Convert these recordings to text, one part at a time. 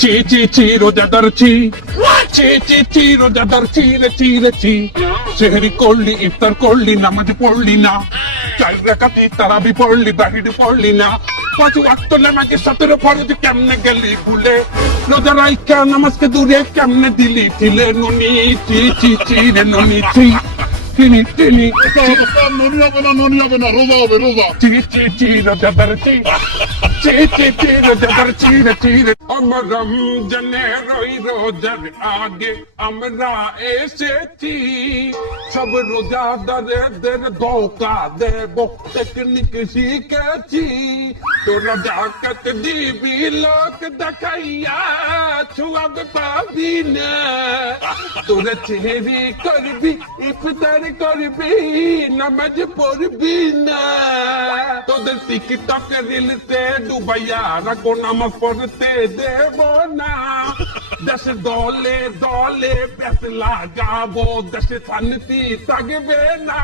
চি চি চি রোজাদার চি চি চি চি রোজাদার চি রে চি রে চি। সেহরি করলি ইফতার করলি নামাজ পড়লি না। চার রাকাতি তারাবি পড়লি বাহিরে পড়লি না। পাঁচ ওয়াক্ত নামাজের সতেরো ফরজ কেমনে গেলি ভুলে রোজা রাইকা নামাজকে দূরে কেমনে দিলি? ঠিলে নুনি চি চি চি রে নুনি চি। চিনি চিনি ননি হবে না ননি হবে না রোজা হবে রোজা। চি চি চি রোজাদার চি চি চি চি রোজাদার চি রে চি রে আমার রমজানে রই রোজার আগে আমরা এসেছি সব রোজাদারদের ধোকা দেব টেকনিক শিখেছি তোরা ডাকাত দিবি লোক দেখাইয়া ছুয়াদ পাবি না তোরা চেহারি করবি ইফতার করবি নামাজ পড়বি না তোদের টিকটক রিলতে ডুবাইয়া রাখো নামাজ পড়তে দেব না দেশে দলে দলে পেট লাগাবো, দেশে শান্তি থাকবে না।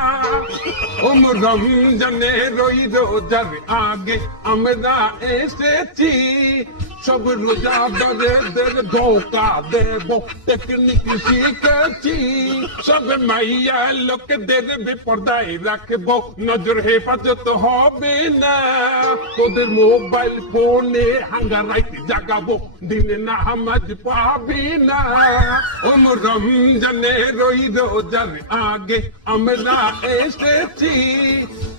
ওম রমজানে রই রোজার আগে আমরা এসেছি। সব রোজাদারদের ধোকা দেব টেকনিক শিখেছি। সব মাইয়া লোকদের বিপর্দায় রাখব নজর হেফাজত হবে না তোদের মোবাইল ফোনে হাঙ্গারাইতে জাগাবো দিনে নামাজ পাবি না ওম রমজানে রই রোজার আগে আমরা এসেছি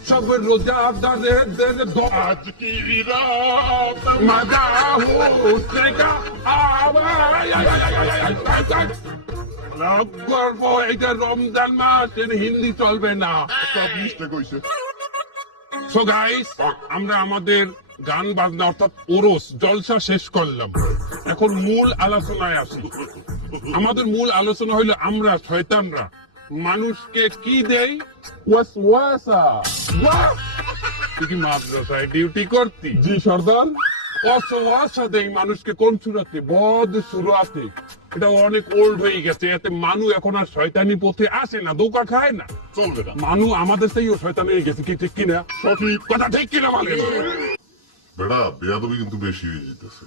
সব রোজাদারদের দোয়াজ কি রাত মাদা হোসেগা আওয়াজ গর্ব এটা রমজান মাস এর হিন্দি চলবে না। সব মিস্টেক হইছে সো গাইস আমরা আমাদের গান বাজনা অর্থাৎ ওরস জলসা শেষ করলাম। এখন মূল আলোচনায় আসি। আমাদের মূল আলোচনা হইল আমরা শয়তানরা। মানুষকে কি দেই? ওয়াসওয়াসা। কি মাদ্রাসায় ডিউটি করতি? জি সর্দার। দেই মানুষকে কোন সুরাতে? বদ সুরাতে। এটা অনেক ওল্ড হয়ে গেছে এতে মানু এখন আর শয়তানি পথে আসে না দোকা খায় না। চলবে না। মানু আমাদের থেকেও শয়তানি হয়ে গেছে কি ঠিক কিনা? সঠিক। কথা ঠিক কিনা মানে বেড়া বেয়াদবি কিন্তু বেশি হয়ে যেতেছে।